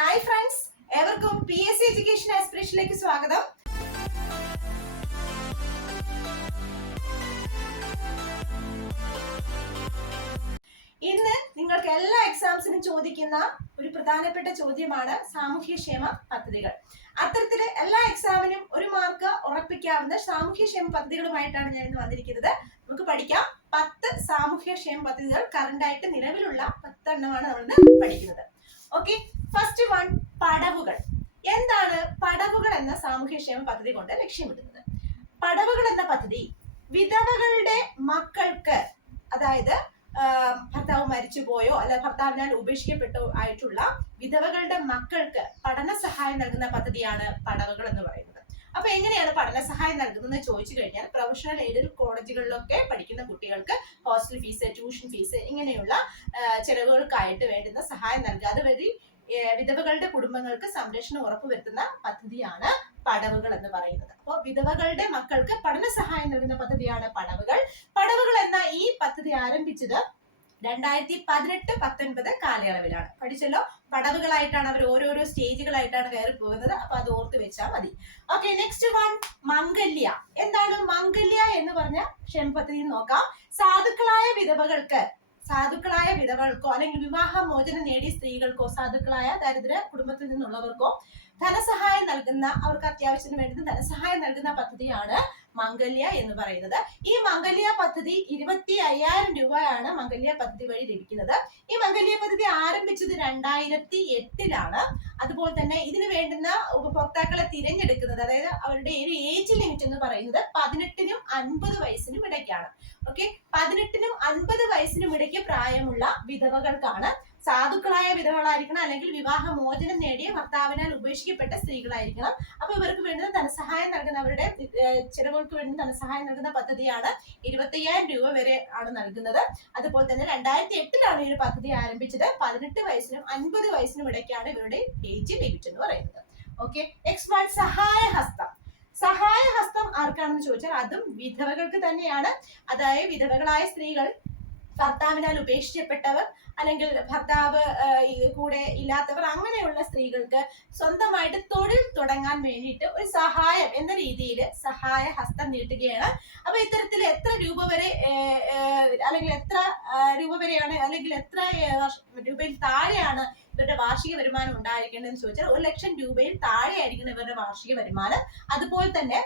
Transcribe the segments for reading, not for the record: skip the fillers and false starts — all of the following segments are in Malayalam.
ഹായ് ഫ്രണ്ട്സ്, ഏവർക്കും PSC എഡ്യൂക്കേഷൻ ആസ്പിറേഷനിലേക്ക് സ്വാഗതം. ഇന്ന് നിങ്ങൾക്ക് എല്ലാ എക്സാംസിനും ചോദിക്കുന്ന ഒരു പ്രധാനപ്പെട്ട ചോദ്യമാണ് സാമൂഹ്യക്ഷേമ പദ്ധതികൾ. അത്തരത്തില് എല്ലാ എക്സാമിനും ഒരു മാർക്ക് ഉറപ്പിക്കാവുന്ന സാമൂഹ്യക്ഷേമ പദ്ധതികളുമായിട്ടാണ് ഞാൻ ഇന്ന് വന്നിരിക്കുന്നത്. നമുക്ക് പഠിക്കാം. 10 സാമൂഹ്യക്ഷേമ പദ്ധതികൾ കറണ്ട് ആയിട്ട് നിലവിലുള്ള 10 എണ്ണമാണ് നമ്മൾ പഠിക്കുന്നത്. ഓക്കെ, ഫസ്റ്റ് വൺ, പടവുകൾ. എന്താണ് പടവുകൾ എന്ന സാമൂഹ്യക്ഷേമ പദ്ധതി കൊണ്ട് ലക്ഷ്യമിടുന്നത്? പടവുകൾ എന്ന പദ്ധതി വിധവകളുടെ മക്കൾക്ക്, അതായത് ഭർത്താവ് മരിച്ചുപോയോ അല്ല ഭർത്താവിനാൽ ഉപേക്ഷിക്കപ്പെട്ടോ ആയിട്ടുള്ള വിധവകളുടെ മക്കൾക്ക് പഠന സഹായം നൽകുന്ന പദ്ധതിയാണ് പടവുകൾ എന്ന് പറയുന്നത്. അപ്പൊ എങ്ങനെയാണ് പഠന സഹായം നൽകുന്നത് ചോദിച്ചു കഴിഞ്ഞാൽ, പ്രൊഫഷണൽ എയ്ഡഡ് കോളേജുകളിലൊക്കെ പഠിക്കുന്ന കുട്ടികൾക്ക് ഹോസ്റ്റൽ ഫീസ്, ട്യൂഷൻ ഫീസ് ഇങ്ങനെയുള്ള ചെലവുകൾക്കായിട്ട് വേണ്ടുന്ന സഹായം നൽകുക. അതുവഴി വിധവകളുടെ കുടുംബങ്ങൾക്ക് സംരക്ഷണം ഉറപ്പുവരുത്തുന്ന പദ്ധതിയാണ് പടവുകൾ എന്ന് പറയുന്നത്. അപ്പോൾ വിധവകളുടെ മക്കൾക്ക് പഠന സഹായം നൽകുന്ന പദ്ധതിയാണ് പടവുകൾ. പടവുകൾ എന്ന ഈ പദ്ധതി ആരംഭിച്ചത് 2018-19 കാലയളവിലാണ്. പഠിച്ചല്ലോ, പടവുകളായിട്ടാണ് അവർ ഓരോരോ സ്റ്റേജുകളായിട്ടാണ് കയറി പോകുന്നത്. അപ്പൊ അത് ഓർത്ത് വെച്ചാൽ മതി. ഓക്കെ, നെക്സ്റ്റ് വൺ, മംഗല്യ. എന്താണ് മംഗല്യ എന്ന് പറഞ്ഞ ക്ഷേമ പദ്ധതി നോക്കാം. സാധുക്കളായ വിധവകൾക്കോ അല്ലെങ്കിൽ വിവാഹമോചനം നേടിയ സ്ത്രീകൾക്കോ സാധുക്കളായ ദരിദ്ര കുടുംബത്തിൽ നിന്നുള്ളവർക്കോ ധനസഹായം നൽകുന്ന, അവർക്ക് അത്യാവശ്യത്തിന് വേണ്ടുന്ന ധനസഹായം നൽകുന്ന പദ്ധതിയാണ് മംഗല്യ എന്ന് പറയുന്നത്. ഈ മംഗല്യ പദ്ധതി 25,000 രൂപയാണ് മംഗല്യ പദ്ധതി വഴി ലഭിക്കുന്നത്. ഈ മംഗല്യ പദ്ധതി ആരംഭിച്ചത് 2008-ലാണ്. അതുപോലെ തന്നെ ഇതിന് വേണ്ടുന്ന ഉപഭോക്താക്കളെ തിരഞ്ഞെടുക്കുന്നത്, അതായത് അവരുടെ ഒരു ഏജ് ലിമിറ്റ് എന്ന് പറയുന്നത് 18-നും 50 വയസ്സിനും ഇടയ്ക്കാണ്. ഓക്കെ, 18-നും 50 വയസ്സിനും ഇടയ്ക്ക് പ്രായമുള്ള വിധവകൾക്കാണ്. സാധുക്കളായ വിധവകളായിരിക്കണം, അല്ലെങ്കിൽ വിവാഹമോചനം നേടിയ ഭർത്താവിനാൽ ഉപേക്ഷിക്കപ്പെട്ട സ്ത്രീകളായിരിക്കണം. അപ്പൊ ഇവർക്ക് വേണ്ടുന്ന ധനസഹായം നൽകുന്ന, അവരുടെ ചിലവുകൾക്ക് വേണ്ടി ധനസഹായം നൽകുന്ന പദ്ധതിയാണ്. 25,000 രൂപ വരെ ആണ് നൽകുന്നത്. അതുപോലെ തന്നെ 2008-ലാണ് ഈ ഒരു പദ്ധതി ആരംഭിച്ചത്. 18 വയസ്സിനും 50 വയസ്സിനും ഇടയ്ക്കാണ് ഇവരുടെ ഏജ് ലിമിറ്റ് എന്ന് പറയുന്നത്. ഓക്കെ, നെക്സ്റ്റ് വൺ, സഹായഹസ്തം. സഹായഹസ്തം ആർക്കാണെന്ന് ചോദിച്ചാൽ അതും വിധവകൾക്ക് തന്നെയാണ്. അതായത് വിധവകളായ സ്ത്രീകൾ, ഭർത്താവിനാൽ ഉപേക്ഷിക്കപ്പെട്ടവർ, അല്ലെങ്കിൽ ഭർത്താവ് കൂടെ ഇല്ലാത്തവർ, അങ്ങനെയുള്ള സ്ത്രീകൾക്ക് സ്വന്തമായിട്ട് തൊഴിൽ തുടങ്ങാൻ വേണ്ടിയിട്ട് ഒരു സഹായം എന്ന രീതിയിൽ സഹായ ഹസ്തം നീട്ടുകയാണ്. അപ്പൊ ഇത്തരത്തിൽ എത്ര രൂപ വരെ അല്ലെങ്കിൽ എത്ര രൂപ വരെയാണ്, അല്ലെങ്കിൽ എത്ര രൂപയിൽ താഴെയാണ് ഇവരുടെ വാർഷിക വരുമാനം ഉണ്ടായിരിക്കേണ്ടതെന്ന് ചോദിച്ചാൽ 1 ലക്ഷം രൂപയിൽ താഴെ ആയിരിക്കണം ഇവരുടെ വാർഷിക വരുമാനം. അതുപോലെ തന്നെ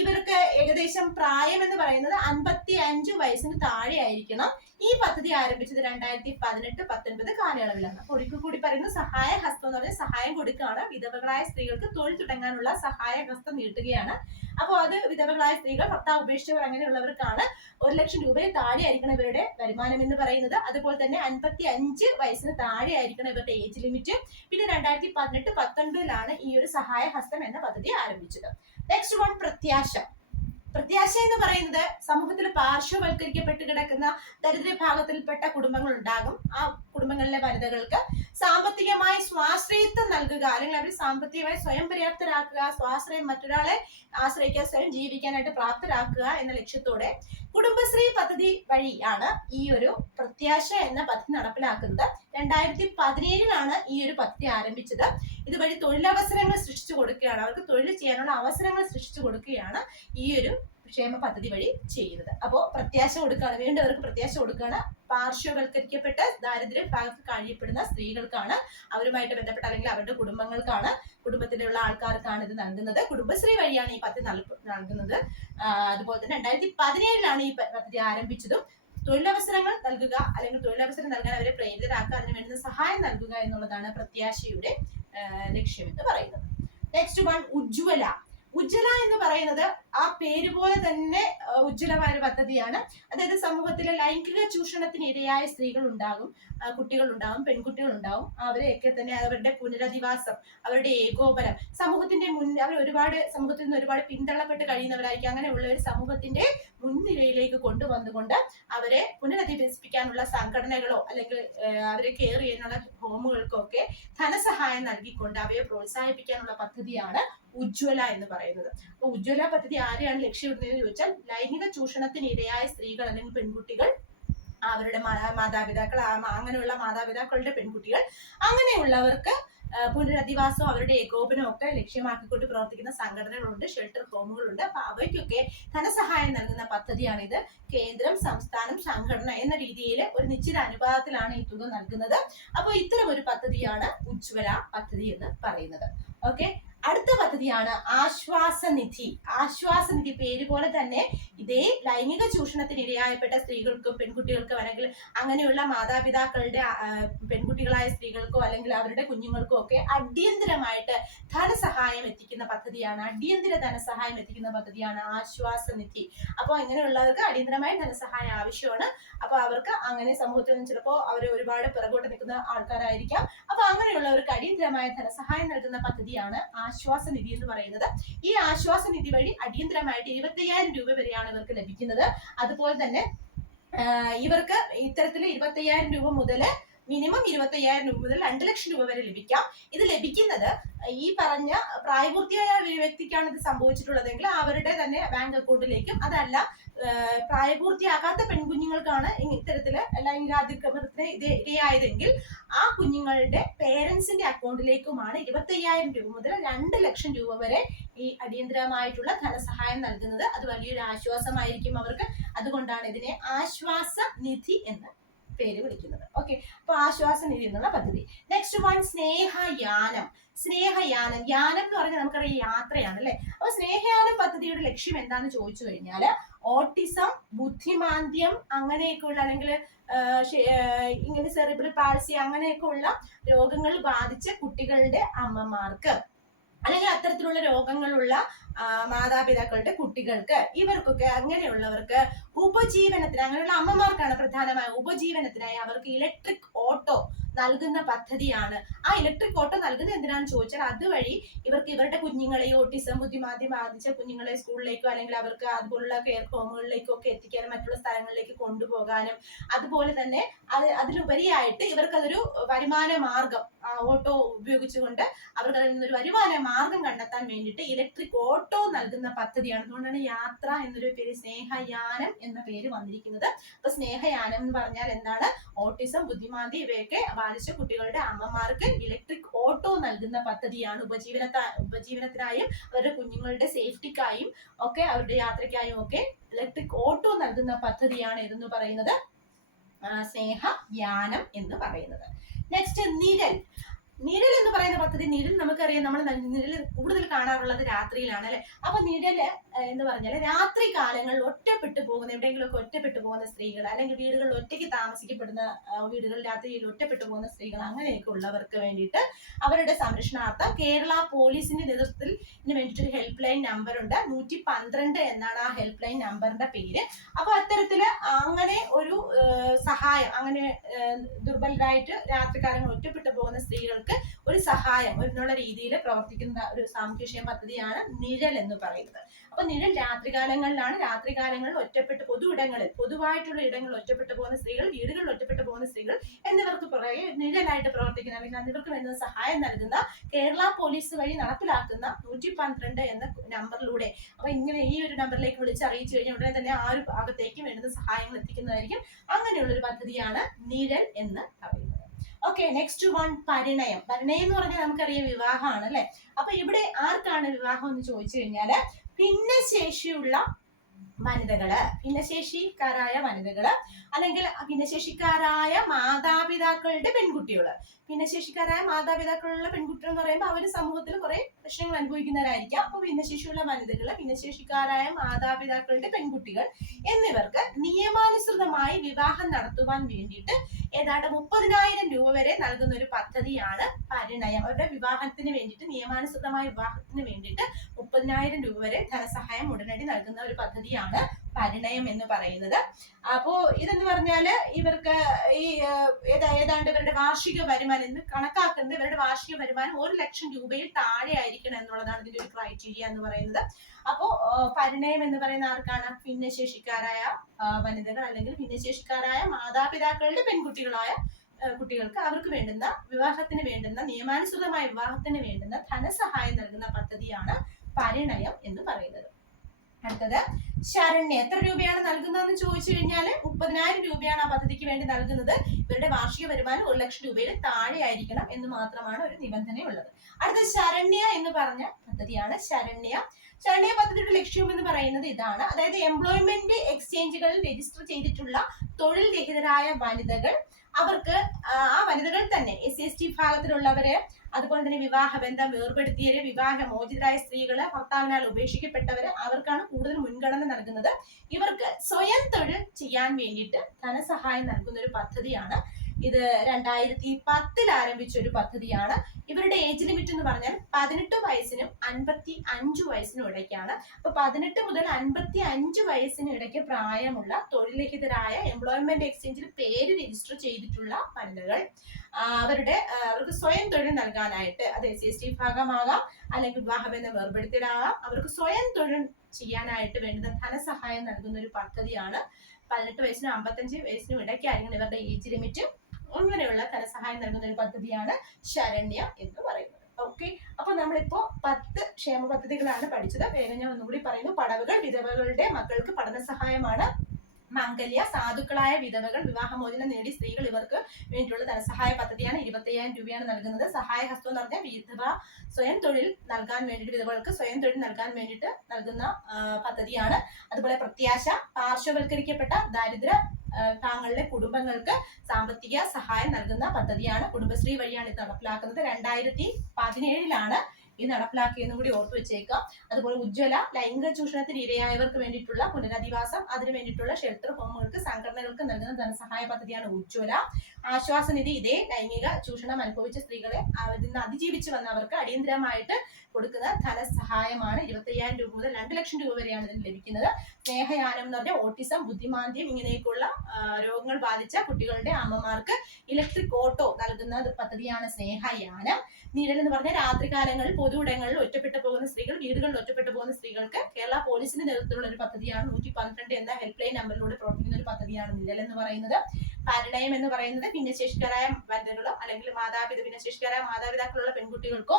ഇവർക്ക് ഏകദേശം പ്രായം എന്ന് പറയുന്നത് 55 വയസ്സിന് താഴെ ആയിരിക്കണം. ഈ പദ്ധതി ആരംഭിച്ചത് 2018-19 കാലയളവിലാണ്. അപ്പോൾ ഒരിക്കൽ കൂടി പറയുന്നത്, സഹായ ഹസ്തം എന്ന് പറഞ്ഞാൽ സഹായം കൊടുക്കുകയാണ്. വിധവകളായ സ്ത്രീകൾക്ക് തൊഴിൽ തുടങ്ങാനുള്ള സഹായ ഹസ്തം നീട്ടുകയാണ്. അപ്പോൾ അത് വിധവകളായ സ്ത്രീകൾ, ഭർത്താവ് ഉപേക്ഷിച്ചവർ അങ്ങനെയുള്ളവർക്കാണ്. 1 ലക്ഷം രൂപയിൽ താഴെ ആയിരിക്കണം ഇവരുടെ വരുമാനം എന്ന് പറയുന്നത്. അതുപോലെ തന്നെ 55 വയസ്സിന് താഴെ ആയിരിക്കണം ഇവരുടെ ഏജ് ലിമിറ്റ്. പിന്നെ 2018-19 ഈ ഒരു സഹായ ഹസ്തം എന്ന പദ്ധതി ആരംഭിച്ചത്. നെക്സ്റ്റ് വൺ, പ്രത്യാശ. പ്രത്യാശ എന്ന് പറയുന്നത് സമൂഹത്തിൽ പാർശ്വവൽക്കരിക്കപ്പെട്ട് കിടക്കുന്ന ദരിദ്ര വിഭാഗത്തിൽപ്പെട്ട കുടുംബങ്ങൾ ഉണ്ടാകും. ആ കുടുംബങ്ങളിലെ വനിതകൾക്ക് സാമ്പത്തികമായി സ്വാശ്രയത്വം നൽകുക, അല്ലെങ്കിൽ അവർ സാമ്പത്തികമായി സ്വയം പര്യാപ്തരാക്കുക, സ്വാശ്രയം മറ്റൊരാളെ ആശ്രയിക്കാൻ, സ്വയം ജീവിക്കാനായിട്ട് പ്രാപ്തരാക്കുക എന്ന ലക്ഷ്യത്തോടെ കുടുംബശ്രീ പദ്ധതി വഴിയാണ് ഈ ഒരു പ്രത്യാശ എന്ന പദ്ധതി നടപ്പിലാക്കുന്നത്. 2017-ലാണ് ഈ ഒരു പദ്ധതി ആരംഭിച്ചത്. ഇതുവഴി തൊഴിലവസരങ്ങൾ സൃഷ്ടിച്ചു കൊടുക്കുകയാണ്, അവർക്ക് തൊഴിൽ ചെയ്യാനുള്ള അവസരങ്ങൾ സൃഷ്ടിച്ചു കൊടുക്കുകയാണ് ഈ ഒരു ക്ഷേമ പദ്ധതി വഴി ചെയ്യുന്നത്. അപ്പോൾ പ്രത്യാശ കൊടുക്കുകയാണ്, വേണ്ടവർക്ക് പ്രത്യാശ കൊടുക്കുകയാണ്. പാർശ്വവൽക്കരിക്കപ്പെട്ട ദാരിദ്ര്യ വിഭാഗത്തിൽ കഴിയപ്പെടുന്ന സ്ത്രീകൾക്കാണ്, അവരുമായിട്ട് ബന്ധപ്പെട്ട അല്ലെങ്കിൽ അവരുടെ കുടുംബങ്ങൾക്കാണ്, കുടുംബത്തിലുള്ള ആൾക്കാർക്കാണ് ഇത് നൽകുന്നത്. കുടുംബശ്രീ വഴിയാണ് ഈ പദ്ധതി നൽകുന്നത്. അതുപോലെ തന്നെ 2017-ലാണ് ഈ പദ്ധതി ആരംഭിച്ചതും. തൊഴിലവസരങ്ങൾ നൽകുക, അല്ലെങ്കിൽ തൊഴിലവസരം നൽകാൻ അവരെ പ്രേരിതരാക്കുക, അതിന് വേണ്ടുന്ന സഹായം നൽകുക എന്നുള്ളതാണ് പ്രത്യാശയുടെ ലക്ഷ്യം എന്ന് പറയുന്നത്. നെക്സ്റ്റ് വൺ, ഉജ്ജ്വല. ഉജ്ജ്വല എന്ന് പറയുന്നത് ആ പേര് പോലെ തന്നെ ഉജ്ജ്വലമായ ഒരു പദ്ധതിയാണ്. അതായത് സമൂഹത്തിലെ ലൈംഗിക ചൂഷണത്തിന് ഇരയായ സ്ത്രീകൾ ഉണ്ടാകും, കുട്ടികൾ ഉണ്ടാകും, പെൺകുട്ടികൾ ഉണ്ടാകും. അവരെയൊക്കെ തന്നെ അവരുടെ പുനരധിവാസം, അവരുടെ ഏകോപനം, സമൂഹത്തിന്റെ അവർ സമൂഹത്തിൽ നിന്ന് ഒരുപാട് പിന്തള്ളപ്പെട്ട് കഴിയുന്നവരായിരിക്കും. അങ്ങനെയുള്ളവർ സമൂഹത്തിന്റെ മുൻനിരയിലേക്ക് കൊണ്ടുവന്നുകൊണ്ട് അവരെ പുനരധിവസിപ്പിക്കാനുള്ള സംഘടനകളോ അല്ലെങ്കിൽ അവരെ കെയർ ചെയ്യാനുള്ള ഹോമുകൾക്കോ ഒക്കെ ധനസഹായം നൽകിക്കൊണ്ട് അവയെ പ്രോത്സാഹിപ്പിക്കാനുള്ള പദ്ധതിയാണ് ഉജ്ജ്വല എന്ന് പറയുന്നത്. അപ്പൊ ഉജ്ജ്വല പദ്ധതി ആരെയാണ് ലക്ഷ്യമിടുന്നതെന്ന് ചോദിച്ചാൽ, ലൈംഗിക ചൂഷണത്തിന് ഇരയായ സ്ത്രീകൾ അല്ലെങ്കിൽ പെൺകുട്ടികൾ, അവരുടെ മാതാപിതാക്കൾ, അങ്ങനെയുള്ള മാതാപിതാക്കളുടെ പെൺകുട്ടികൾ, അങ്ങനെയുള്ളവർക്ക് പുനരധിവാസവും അവരുടെ ഏകോപനവും ഒക്കെ ലക്ഷ്യമാക്കിക്കൊണ്ട് പ്രവർത്തിക്കുന്ന സംഘടനകളുണ്ട്, ഷെൽട്ടർ ഹോമുകളുണ്ട്. അപ്പൊ അവയ്ക്കൊക്കെ ധനസഹായം നൽകുന്ന പദ്ധതിയാണ് ഇത്. കേന്ദ്രം, സംസ്ഥാനം, സംഘടന എന്ന രീതിയിൽ ഒരു നിശ്ചിത അനുപാതത്തിലാണ് ഈ തുക നൽകുന്നത്. അപ്പോൾ ഇത്തരം ഒരു പദ്ധതിയാണ് ഉജ്ജ്വല പദ്ധതി എന്ന് പറയുന്നത്. ഓക്കെ, അടുത്ത പദ്ധതിയാണ് ആശ്വാസനിധി. ആശ്വാസനിധി പേര് പോലെ തന്നെ ഇതേ ലൈംഗിക ചൂഷണത്തിന് ഇരയായപ്പെട്ട സ്ത്രീകൾക്കും പെൺകുട്ടികൾക്കും അല്ലെങ്കിൽ അങ്ങനെയുള്ള മാതാപിതാക്കളുടെ പെൺകുട്ടികളായ സ്ത്രീകൾക്കോ അല്ലെങ്കിൽ അവരുടെ കുഞ്ഞുങ്ങൾക്കോ ഒക്കെ അടിയന്തരമായിട്ട് ധനസഹായം എത്തിക്കുന്ന പദ്ധതിയാണ്. അടിയന്തര ധനസഹായം എത്തിക്കുന്ന പദ്ധതിയാണ് ആശ്വാസനിധി. അപ്പോൾ ഇങ്ങനെയുള്ളവർക്ക് അടിയന്തരമായി ധനസഹായം ആവശ്യമാണ്. അപ്പൊ അവർക്ക് അങ്ങനെ സമൂഹത്തിൽ ചിലപ്പോൾ അവർ ഒരുപാട് പിറകോട്ട് നിൽക്കുന്ന ആൾക്കാരായിരിക്കാം. അപ്പൊ അങ്ങനെയുള്ളവർക്ക് അടിയന്തരമായ ധനസഹായം നൽകുന്ന പദ്ധതിയാണ് ആശ്വാസനിധി എന്ന് പറയുന്നത്. ഈ ആശ്വാസനിധി വഴി അടിയന്തരമായിട്ട് 25,000 രൂപ വരെയാണ് ഇവർക്ക് ലഭിക്കുന്നത്. അതുപോലെ തന്നെ ഇവർക്ക് ഇത്തരത്തിൽ 25,000 രൂപ മുതൽ മിനിമം 25,000 രൂപ മുതൽ 2 ലക്ഷം രൂപ വരെ ലഭിക്കാം. ഇത് ലഭിക്കുന്നത് ഈ പറഞ്ഞ പ്രായപൂർത്തിയായ വ്യക്തിക്കാണ് ഇത് സംഭവിച്ചിട്ടുള്ളതെങ്കിൽ അവരുടെ തന്നെ ബാങ്ക് അക്കൗണ്ടിലേക്കും, അതല്ല പ്രായപൂർത്തിയാകാത്ത പെൺകുഞ്ഞുങ്ങൾക്കാണ് ഇത്തരത്തില് ലൈംഗികാതിക്രമണത്തിന് ഇരയായതെങ്കിൽ ആ കുഞ്ഞുങ്ങളുടെ പേരൻസിന്റെ അക്കൗണ്ടിലേക്കുമാണ് 25,000 രൂപ മുതൽ 2 ലക്ഷം രൂപ വരെ ഈ അടിയന്തരമായിട്ടുള്ള ധനസഹായം നൽകുന്നത്. അത് വലിയൊരു ആശ്വാസമായിരിക്കും അവർക്ക്. അതുകൊണ്ടാണ് ഇതിനെ ആശ്വാസ നിധി എന്ന് പേര് വിളിക്കുന്നത്. ഓക്കെ, അപ്പൊ ആശ്വാസനിധി എന്നുള്ള പദ്ധതി. Next one സ്നേഹയാനം. സ്നേഹയാനം, യാനം എന്ന് പറഞ്ഞാൽ നമുക്കറിയാം യാത്രയാണ് അല്ലെ. അപ്പൊ സ്നേഹയാനം പദ്ധതിയുടെ ലക്ഷ്യം എന്താന്ന് ചോദിച്ചു കഴിഞ്ഞാൽ ഓട്ടിസം, ബുദ്ധിമാന്ദ്യം അങ്ങനെയൊക്കെയുള്ള അല്ലെങ്കിൽ ഇങ്ങനെ സെറിബ്രൽ പാൾസി അങ്ങനെയൊക്കെ ഉള്ള രോഗങ്ങൾ ബാധിച്ച കുട്ടികളുടെ അമ്മമാർക്ക് അല്ലെങ്കിൽ അത്തരത്തിലുള്ള രോഗങ്ങളുള്ള മാതാപിതാക്കളുടെ കുട്ടികൾക്ക്, ഇവർക്കൊക്കെ അങ്ങനെയുള്ളവർക്ക് ഉപജീവനത്തിന്, അങ്ങനെയുള്ള അമ്മമാർക്കാണ് പ്രധാനമായും ഉപജീവനത്തിനായി അവർക്ക് ഇലക്ട്രിക് ഓട്ടോ നൽകുന്ന പദ്ധതിയാണ്. ആ ഇലക്ട്രിക് ഓട്ടോ നൽകുന്നത് എന്തിനാണെന്ന് ചോദിച്ചാൽ അതുവഴി ഇവർക്ക് ഇവരുടെ കുഞ്ഞുങ്ങളെ, ഓട്ടിസം ബുദ്ധിമാന്ദ്യം ബാധിച്ച കുഞ്ഞുങ്ങളെ സ്കൂളിലേക്കോ അല്ലെങ്കിൽ അവർക്ക് അതുപോലുള്ള കെയർ ഹോമുകളിലേക്കോ ഒക്കെ എത്തിക്കാനും മറ്റുള്ള സ്ഥലങ്ങളിലേക്ക് കൊണ്ടുപോകാനും, അതുപോലെ തന്നെ അതിലുപരിയായിട്ട് ഇവർക്ക് അതൊരു വരുമാന മാർഗം, ഓട്ടോ ഉപയോഗിച്ചുകൊണ്ട് അവർക്ക് അതിൽ നിന്നൊരു വരുമാന മാർഗം കണ്ടെത്താൻ വേണ്ടിയിട്ട് ഇലക്ട്രിക് ഓട്ടോ നൽകുന്ന പദ്ധതിയാണ്. അതുകൊണ്ടാണ് യാത്ര എന്നൊരു പേര്, സ്നേഹയാനം എന്ന പേര് വന്നിരിക്കുന്നത്. അപ്പൊ സ്നേഹയാനം എന്ന് പറഞ്ഞാൽ എന്താണ്? ഓട്ടിസം, ബുദ്ധിമാന്ദ്യം ഇവയൊക്കെ ബാധിച്ച കുട്ടികളുടെ അമ്മമാർക്ക് ഇലക്ട്രിക് ഓട്ടോ നൽകുന്ന പദ്ധതിയാണ്. ഉപജീവനത്തിനായും അവരുടെ കുഞ്ഞുങ്ങളുടെ സേഫ്റ്റിക്കായും ഒക്കെ അവരുടെ യാത്രയ്ക്കായും ഒക്കെ ഇലക്ട്രിക് ഓട്ടോ നൽകുന്ന പദ്ധതിയാണ് ഇതെന്ന് പറയുന്നത് സ്നേഹയാനം എന്ന് പറയുന്നത്. നെക്സ്റ്റ് നിഴൽ. നിഴൽ എന്ന് പറയുന്ന പദ്ധതി, നിഴൽ നമുക്കറിയാം, നമ്മൾ നിഴൽ കൂടുതൽ കാണാറുള്ളത് രാത്രിയിലാണ് അല്ലെ. അപ്പൊ നിഴല് എന്ന് പറഞ്ഞാൽ രാത്രി കാലങ്ങളിൽ ഒറ്റപ്പെട്ടു പോകുന്ന, എവിടെയെങ്കിലുമൊക്കെ ഒറ്റപ്പെട്ടു പോകുന്ന സ്ത്രീകൾ അല്ലെങ്കിൽ വീടുകളിൽ ഒറ്റയ്ക്ക് താമസിക്കപ്പെടുന്ന വീടുകൾ, രാത്രിയിൽ ഒറ്റപ്പെട്ടു പോകുന്ന സ്ത്രീകൾ അങ്ങനെയൊക്കെ ഉള്ളവർക്ക് വേണ്ടിയിട്ട് അവരുടെ സംരക്ഷണാർത്ഥം കേരള പോലീസിന്റെ നേതൃത്വത്തിൽ ഇതിന് വേണ്ടിയിട്ടൊരു ഹെൽപ്പ് ലൈൻ നമ്പർ ഉണ്ട്. 112 എന്നാണ് ആ ഹെൽപ്പ് ലൈൻ നമ്പറിന്റെ പേര്. അപ്പൊ അത്തരത്തില് അങ്ങനെ ഒരു സഹായം, അങ്ങനെ ദുർബലരായിട്ട് രാത്രികാലങ്ങൾ ഒറ്റപ്പെട്ടു പോകുന്ന സ്ത്രീകൾക്ക് ഒരു സഹായം എന്നുള്ള രീതിയിൽ പ്രവർത്തിക്കുന്ന ഒരു സാമൂഹ്യക്ഷേമ പദ്ധതിയാണ് നിഴൽ എന്ന് പറയുന്നത്. അപ്പൊ നിഴൽ രാത്രികാലങ്ങളിലാണ്. രാത്രികാലങ്ങളിൽ ഒറ്റപ്പെട്ട് പൊതുവായിട്ടുള്ള ഇടങ്ങളിൽ ഒറ്റപ്പെട്ടു പോകുന്ന സ്ത്രീകൾ, വീടുകളിൽ ഒറ്റപ്പെട്ടു പോകുന്ന സ്ത്രീകൾ എന്നിവർക്ക് പുറകെ നിഴലായിട്ട് പ്രവർത്തിക്കുന്ന അല്ലെങ്കിൽ എന്നിവർക്ക് വേണ്ട സഹായം നൽകുന്ന കേരള പോലീസ് വഴി നടപ്പിലാക്കുന്ന 112 എന്ന നമ്പറിലൂടെ, അപ്പൊ ഇങ്ങനെ ഈ ഒരു നമ്പറിലേക്ക് വിളിച്ചറിയിച്ചു കഴിഞ്ഞാൽ ഉടനെ തന്നെ ആ ഒരു ഭാഗത്തേക്ക് വേണ്ടുന്ന സഹായങ്ങൾ എത്തിക്കുന്നതായിരിക്കും. അങ്ങനെയുള്ള ഒരു പദ്ധതിയാണ് നിഴൽ എന്ന് പറയുന്നത്. ഓക്കെ, നെക്സ്റ്റ് വൺ പരിണയം. പരിണയം എന്ന് പറഞ്ഞാൽ നമുക്കറിയാം വിവാഹമാണ് അല്ലെ. അപ്പൊ ഇവിടെ ആർക്കാണ് വിവാഹം എന്ന് ചോദിച്ചു കഴിഞ്ഞാല് ഭിന്നശേഷിയുള്ള വനിതകള്, ഭിന്നശേഷിക്കാരായ വനിതകള് അല്ലെങ്കിൽ ഭിന്നശേഷിക്കാരായ മാതാപിതാക്കളുടെ പെൺകുട്ടികള്. ഭിന്നശേഷിക്കാരായ മാതാപിതാക്കളുള്ള പെൺകുട്ടികൾ എന്ന് പറയുമ്പോൾ അവർ സമൂഹത്തിൽ കുറെ പ്രശ്നങ്ങൾ അനുഭവിക്കുന്നവരായിരിക്കാം. അപ്പൊ ഭിന്നശേഷിയുള്ള വനിതകള്, ഭിന്നശേഷിക്കാരായ മാതാപിതാക്കളുടെ പെൺകുട്ടികൾ എന്നിവർക്ക് നിയമാനുസൃതമായി വിവാഹം നടത്തുവാൻ വേണ്ടിയിട്ട് ഏതാണ്ട് 30,000 രൂപ വരെ നൽകുന്ന ഒരു പദ്ധതിയാണ് പരിണയം. അവരുടെ വിവാഹത്തിന് വേണ്ടിയിട്ട്, നിയമാനുസൃതമായ വിവാഹത്തിന് വേണ്ടിയിട്ട് 30,000 രൂപ വരെ ധനസഹായം ഉടനടി നൽകുന്ന ഒരു പദ്ധതിയാണ് പരിണയം എന്ന് പറയുന്നത്. അപ്പോ ഇതെന്ന് പറഞ്ഞാല് ഇവർക്ക് ഈ ഏതാണ്ട് ഇവരുടെ വാർഷിക വരുമാനം എന്ന് കണക്കാക്കുന്നത്, ഇവരുടെ വാർഷിക വരുമാനം 1 ലക്ഷം രൂപയിൽ താഴെ ആയിരിക്കണം എന്നുള്ളതാണ് ഇതിന്റെ ഒരു ക്രൈറ്റീരിയ എന്ന് പറയുന്നത്. അപ്പോ പരിണയം എന്ന് പറയുന്ന ആർക്കാണ്? ഭിന്നശേഷിക്കാരായ വനിതകൾ അല്ലെങ്കിൽ ഭിന്നശേഷിക്കാരായ മാതാപിതാക്കളുടെ പെൺകുട്ടികളായ കുട്ടികൾക്ക് അവർക്ക് വേണ്ടുന്ന വിവാഹത്തിന് വേണ്ടുന്ന, നിയമാനുസൃതമായ വിവാഹത്തിന് വേണ്ടുന്ന ധനസഹായം നൽകുന്ന പദ്ധതിയാണ് പരിണയം എന്ന് പറയുന്നത്. അടുത്തത് ശരണ്യ. എത്ര രൂപയാണ് നൽകുന്നതെന്ന് ചോദിച്ചു കഴിഞ്ഞാൽ 30,000 രൂപയാണ് ആ പദ്ധതിക്ക് വേണ്ടി നൽകുന്നത്. ഇവരുടെ വാർഷിക വരുമാനം 1 ലക്ഷം രൂപയിൽ താഴെ ആയിരിക്കണം എന്ന് മാത്രമാണ് ഒരു നിബന്ധനയുള്ളത്. അടുത്ത ശരണ്യ എന്ന് പറഞ്ഞ പദ്ധതിയാണ്. ശരണ്യ പദ്ധതിയുടെ ലക്ഷ്യം എന്ന് പറയുന്നത് ഇതാണ്. അതായത് എംപ്ലോയ്മെന്റ് എക്സ്ചേഞ്ചുകളിൽ രജിസ്റ്റർ ചെയ്തിട്ടുള്ള തൊഴിൽ രഹിതരായ വനിതകൾ, അവർക്ക് ആ വനിതകൾ തന്നെ SC/ST വിഭാഗത്തിലുള്ളവര്, അതുപോലെ തന്നെ വിവാഹബന്ധം വേർപെടുത്തിയവര്, വിവാഹമോചിതരായ സ്ത്രീകള്, ഭർത്താവിനാൽ ഉപേക്ഷിക്കപ്പെട്ടവര്, അവർക്കാണ് കൂടുതൽ മുൻഗണന നൽകുന്നത്. ഇവർക്ക് സ്വയം തൊഴിൽ ചെയ്യാൻ വേണ്ടിയിട്ട് ധനസഹായം നൽകുന്ന ഒരു പദ്ധതിയാണ് ഇത്. 2010 ആരംഭിച്ച ഒരു പദ്ധതിയാണ്. ഇവരുടെ ഏജ് ലിമിറ്റ് എന്ന് പറഞ്ഞാൽ 18 വയസ്സിനും 55 വയസ്സിനും ഇടയ്ക്കാണ്. അപ്പൊ 18 മുതൽ 55 വയസ്സിന് ഇടയ്ക്ക് പ്രായമുള്ള തൊഴിൽരഹിതരായ എംപ്ലോയ്മെന്റ് എക്സ്ചേഞ്ചിൽ പേര് രജിസ്റ്റർ ചെയ്തിട്ടുള്ള വനിതകൾ, അവർക്ക് സ്വയം തൊഴിൽ നൽകാനായിട്ട്, അത് SC/ST വിഭാഗമാകാം, അല്ലെങ്കിൽ വിവാഹബന്ധം വേർപെടുത്തിയതാകാം, അവർക്ക് സ്വയം തൊഴിൽ ചെയ്യാനായിട്ട് വേണ്ടുന്ന ധനസഹായം നൽകുന്ന ഒരു പദ്ധതിയാണ്. 18 വയസ്സിനും 55 വയസ്സിനും ഇടയ്ക്കായിരിക്കും ഇവരുടെ ഏജ് ലിമിറ്റ്. അങ്ങനെയുള്ള ധനസഹായം നൽകുന്ന ഒരു പദ്ധതിയാണ് ശരണ്യ എന്ന് പറയുന്നത്. ഓക്കെ, അപ്പൊ നമ്മളിപ്പോ 10 ക്ഷേമ പദ്ധതികളാണ് പഠിച്ചത്. വേഗം ഞാൻ ഒന്നുകൂടി പറയുന്നു. പടവുകൾ, വിധവകളുടെ മക്കൾക്ക് പഠന സഹായമാണ്. മംഗല്യ, സാധുക്കളായ വിധവകൾ, വിവാഹമോചനം നേടിയ സ്ത്രീകൾ, ഇവർക്ക് വേണ്ടിയുള്ള ധനസഹായ പദ്ധതിയാണ്. 25,000 രൂപയാണ് നൽകുന്നത്. സഹായ ഹസ്തം എന്ന് പറഞ്ഞാൽ വിധവ സ്വയം തൊഴിൽ നൽകാൻ വേണ്ടിയിട്ട്, വിധവകൾക്ക് സ്വയം തൊഴിൽ നൽകാൻ വേണ്ടിയിട്ട് നൽകുന്ന പദ്ധതിയാണ്. അതുപോലെ പ്രത്യാശ, പാർശ്വവൽക്കരിക്കപ്പെട്ട ദരിദ്ര താങ്കളുടെ കുടുംബങ്ങൾക്ക് സാമ്പത്തിക സഹായം നൽകുന്ന പദ്ധതിയാണ്. കുടുംബശ്രീ വഴിയാണ് ഇത് നടപ്പിലാക്കുന്നത്. 2017 ഇത് നടപ്പിലാക്കിയെന്നും കൂടി ഓർത്തു വെച്ചേക്കാം. അതുപോലെ ഉജ്ജ്വല, ലൈംഗിക ചൂഷണത്തിന് ഇരയായവർക്ക് വേണ്ടിയിട്ടുള്ള പുനരധിവാസം, അതിനു വേണ്ടിയിട്ടുള്ള ഷെൽട്ടർ ഹോമുകൾക്ക്, സംഘടനകൾക്ക് നൽകുന്ന ധനസഹായ പദ്ധതിയാണ് ഉജ്ജ്വല. ആശ്വാസനിധി, ഇതേ ലൈംഗിക ചൂഷണം അനുഭവിച്ച സ്ത്രീകളെ അതിൽ നിന്ന് അതിജീവിച്ച് വന്നവർക്ക് അടിയന്തരമായിട്ട് കൊടുക്കുന്ന ധനസഹായമാണ്. 25,000 രൂപ മുതൽ 2 ലക്ഷം രൂപ വരെയാണ് ഇതിന് ലഭിക്കുന്നത്. സ്നേഹയാനം എന്ന് പറഞ്ഞാൽ ഓട്ടിസം, ബുദ്ധിമാന്ദ്യം ഇങ്ങനെയൊക്കെയുള്ള രോഗങ്ങൾ ബാധിച്ച കുട്ടികളുടെ അമ്മമാർക്ക് ഇലക്ട്രിക് ഓട്ടോ നൽകുന്ന പദ്ധതിയാണ് സ്നേഹയാനം. നിഴൽ എന്ന് പറഞ്ഞാൽ രാത്രികാലങ്ങളിൽ പൊതുയിടങ്ങളിൽ ഒറ്റപ്പെട്ടു പോകുന്ന സ്ത്രീകൾ, വീടുകളിൽ ഒറ്റപ്പെട്ടു പോകുന്ന സ്ത്രീകൾക്ക് കേരള പോലീസിന്റെ നേതൃത്വത്തിലുള്ള ഒരു പദ്ധതിയാണ്. 112 എന്ന ഹെൽപ്പ് ലൈൻ നമ്പറിലൂടെ പ്രവർത്തിക്കുന്ന ഒരു പദ്ധതിയാണ് നിഴൽ എന്ന് പറയുന്നത്. പരിണയം എന്ന് പറയുന്നത് ഭിന്നശേഷിക്കാരായ വനിതകളോ അല്ലെങ്കിൽ ഭിന്നശേഷിക്കാരായ മാതാപിതാക്കളുള്ള പെൺകുട്ടികൾക്കോ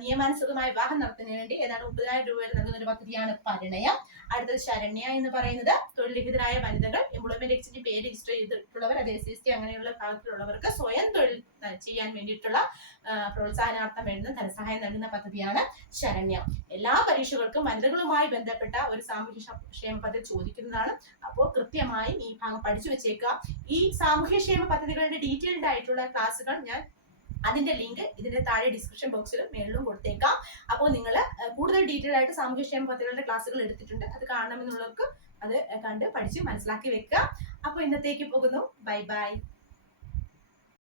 നിയമാനുസൃതമായ വിവാഹം നടത്തുന്നതിന് വേണ്ടി ഏതാണ്ട് 30,000 രൂപ നൽകുന്ന ഒരു പദ്ധതിയാണ് പരിണയം. അടുത്തത് ശരണ്യ എന്ന് പറയുന്നത് തൊഴിൽരഹിതരായ വനിതകൾ, എംപ്ലോയ്മെന്റ് എക്സ്ചേഞ്ച് പേര് രജിസ്റ്റർ ചെയ്തിട്ടുള്ളവർ, അത് SC/ST അങ്ങനെയുള്ള വിഭാഗത്തിലുള്ളവർക്ക് സ്വയം തൊഴിൽ ചെയ്യാൻ വേണ്ടിയിട്ടുള്ള പ്രോത്സാഹനാർത്ഥം വേണ്ടുന്ന ധനസഹായം നൽകുന്ന പദ്ധതിയാണ് ശരണ്യ. എല്ലാ പരീക്ഷകൾക്കും വനിതകളുമായി ബന്ധപ്പെട്ട ഒരു സാമൂഹ്യക്ഷേമ പദ്ധതി ചോദിക്കുന്നതാണ്. അപ്പോൾ കൃത്യമായും ഈ ഭാഗം പഠിച്ചു വെച്ചേക്കുക. ഈ സാമൂഹ്യക്ഷേമ പദ്ധതികളുടെ ഡീറ്റെയിൽഡ് ആയിട്ടുള്ള ക്ലാസ്സുകൾ അതിന്റെ ലിങ്ക് ഇതിന്റെ താഴെ ഡിസ്ക്രിപ്ഷൻ ബോക്സിലും മേളിലും കൊടുത്തേക്കാം. അപ്പോൾ നിങ്ങൾ കൂടുതൽ ഡീറ്റെയിൽ ആയിട്ട് സാമൂഹ്യക്ഷേമ പദ്ധതികളുടെ ക്ലാസ്സുകൾ എടുത്തിട്ടുണ്ട്. അത് കാണണമെന്നുള്ളവർക്ക് അത് കണ്ട് പഠിച്ച് മനസ്സിലാക്കി വെക്കുക. അപ്പോൾ ഇന്നത്തേക്ക് പോകുന്നു. Bye bye.